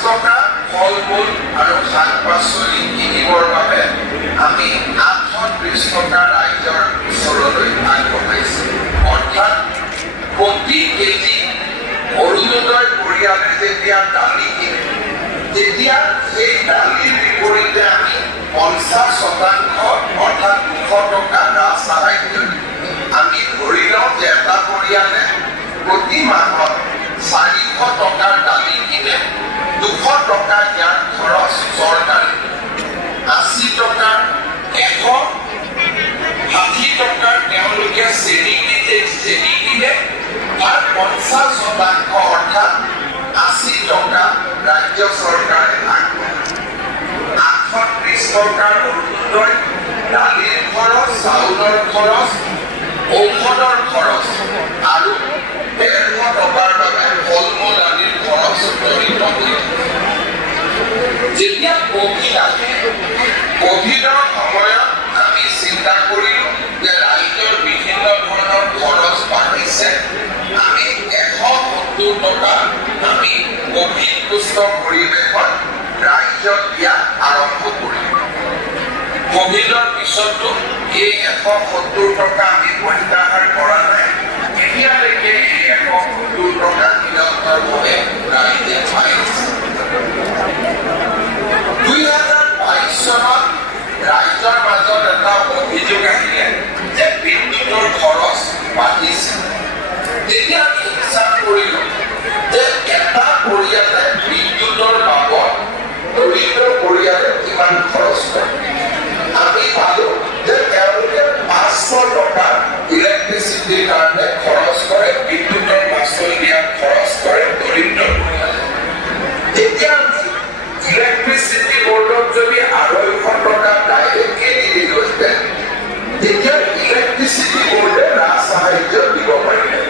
টকা ফল-মূল আৰু শাক-পাচলি কিনিবৰ বাবে আমি 830 টকা ৰাইজৰ ওচৰলৈ আগবঢ়াইছোঁ। অৰ্থাৎ প্ৰতি কেজি অৰুণোদয় পৰিয়ালে যেতিয়া দালি কিনে তেতিয়া সেই দালিৰ বিপৰীতে আমি 50% অৰ্থাৎ 200 টকা ৰাজ সাহায্য আমি ধৰি লওঁ যে এটা পৰিয়ালে প্ৰতি মাহত 400 টকাৰ দালি কিনে 200 টকা ইয়াৰ খৰচ চৰকাৰী, 80 টকাৰ 160 টকাৰ তেওঁলোকে চেনি কিনে তাৰ 50% অৰ্থাৎ 80 টকা ৰাজ্য চৰকাৰে আগবঢ়ায়। 830 টকাৰ অৰুণোদয় দালিৰ খৰচ, চাউলৰ খৰচ, ঔষধৰ খৰচ আৰু 150 টকাৰ বাবে ফল-মূল আদিৰ খৰচ জড়িত হৈ যেতিয়া কোভিড আহে, কোভিডৰ সময়ত আমি চিন্তা কৰিলোঁ যে ৰাইজৰ বিভিন্ন ধৰণৰ খৰচ বাঢ়িছে, আমি 170 টকা আমি কোভিডগ্ৰস্ত পৰিৱেশত ৰাইজক দিয়া আৰম্ভ কৰিলোঁ। কোভিডৰ পিছতো এই 170 টকা আমি প্ৰত্যাহাৰ কৰা নাই। এতিয়ালৈকে এই 170 টকা নিৰন্তৰভাৱে ৰাইজে পাই আছে। 2022 চনত ৰাইজৰ মাজত এটা অভিযোগ আহিলে যে বিদ্যুতৰ খৰচ বাঢ়িছে। তেতিয়া আমি হিচাপ কৰিলোঁ যে এটা পৰিয়ালে বিদ্যুতৰ বাবদ দৰিদ্ৰ পৰিয়ালে কিমান খৰচ কৰে। আমি পালোঁ যে তেওঁলোকে 500 টকা ইলেক্ট্ৰিচিটিৰ কাৰণে খৰচ কৰে, বিদ্যুতৰ মাচুল দিয়াত খৰচ কৰে দৰিদ্ৰ পৰিয়ালে। তেতিয়া আমি ইলেক্ট্ৰিচিটি বৰ্ডত যদি 250 টকা ডাইৰেক্টলি দি দিলোহেঁতেন তেতিয়া ইলেক্ট্ৰিচিটি বৰ্ডে ৰাজ সাহায্য দিব পাৰিলে।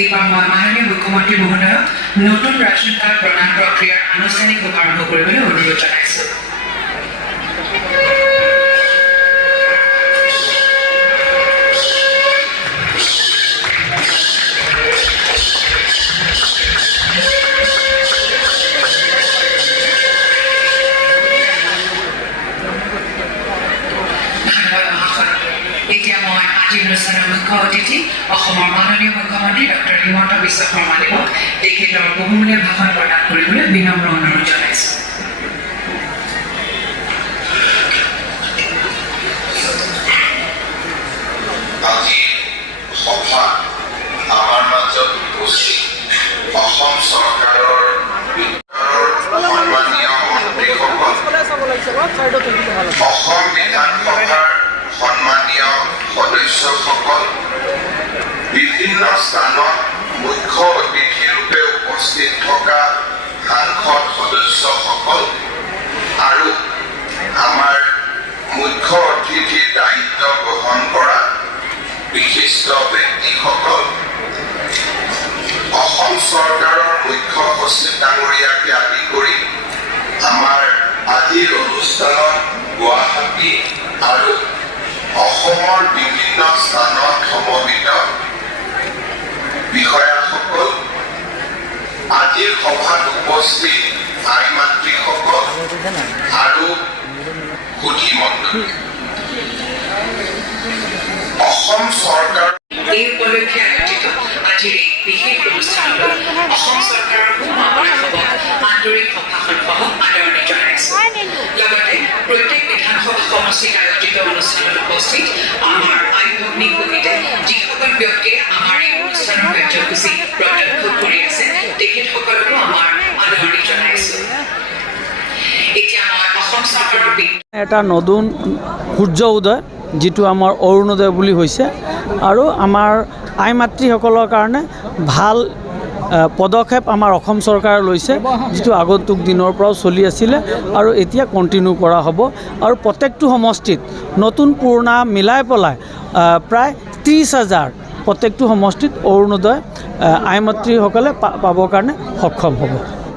এইবাৰ মই মাননীয় মুখ্যমন্ত্ৰী মহোদয়ক নতুন ৰেচন কাৰ্ড প্ৰদান প্ৰক্ৰিয়াৰ আনুষ্ঠানিক শুভাৰম্ভ কৰিবলৈ অনুৰোধ জনাইছোঁ। এতিয়া মই আজিৰ অনুষ্ঠানৰ মুখ্য অতিথি অসমৰ মাননীয় মুখ্যমন্ত্ৰী ডক্টৰ হিমন্ত বিশ্ব শৰ্মা দেৱক তেখেতৰ বহুমূলীয়া ভাষণ প্ৰদান কৰিবলৈ বিনম্ৰ অনুৰোধ জনাইছোঁ। আজি সভা আমাৰ মাজত উপস্থিত অসম চৰকাৰৰ সন্মানীয় মন্ত্ৰীসকল, অসম বিধানসভাৰ সন্মানীয় সদস্যসকল, বিভিন্ন স্থানত মুখ্য অতিথিৰূপে উপস্থিত থকা সাংসদ সদস্যসকল আৰু আমাৰ মুখ্য অতিথিৰ দায়িত্ব গ্ৰহণ কৰা বিশিষ্ট ব্যক্তিসকল, অসম চৰকাৰৰ মুখ্য সচিব ডাঙৰীয়াকে আদি কৰি আমাৰ আজিৰ অনুষ্ঠানত গুৱাহাটী আৰু অসমৰ বিভিন্ন স্থানত সমবেত বিষয়াসকল, আজিৰ সভাত উপস্থিত আই মাতৃসকল আৰু সুধী মণ্ডলী, অসম চৰকাৰ এই উপলক্ষে আয়োজিত আজিৰ এই বিশেষ অনুষ্ঠানলৈ অসম চৰকাৰৰ সুমহাপৰাসৱক আন্তৰিক সম্ভাষণসহ আদৰণি জনাইছোঁ। লগতে প্ৰত্যেক বিধানসভা সমষ্টিত আয়োজিত অনুষ্ঠানত উপস্থিত আমাৰ আই ভগ্নী কমিতে যিসকল ব্যক্তিয়ে আমাৰ এই অনুষ্ঠানৰ কাৰ্যসূচী প্ৰত্যক্ষ কৰি আছে তেখেতসকলকো আমাৰ আদৰণি জনাইছোঁ। এতিয়া মই অসম চৰকাৰৰ এটা নতুন সূৰ্য উদয় যিটো আমাৰ অৰুণোদয় বুলি হৈছে আৰু আমাৰ আই মাতৃসকলৰ কাৰণে ভাল পদক্ষেপ আমাৰ অসম চৰকাৰে লৈছে, যিটো আগন্তুক দিনৰ পৰাও চলি আছিলে আৰু এতিয়া কণ্টিনিউ কৰা হ'ব। আৰু প্ৰত্যেকটো সমষ্টিত নতুন পুৰণা মিলাই পেলাই প্ৰায় 30,000 প্ৰত্যেকটো সমষ্টিত অৰুণোদয় আই মাতৃসকলে পাবৰ কাৰণে সক্ষম হ'ব।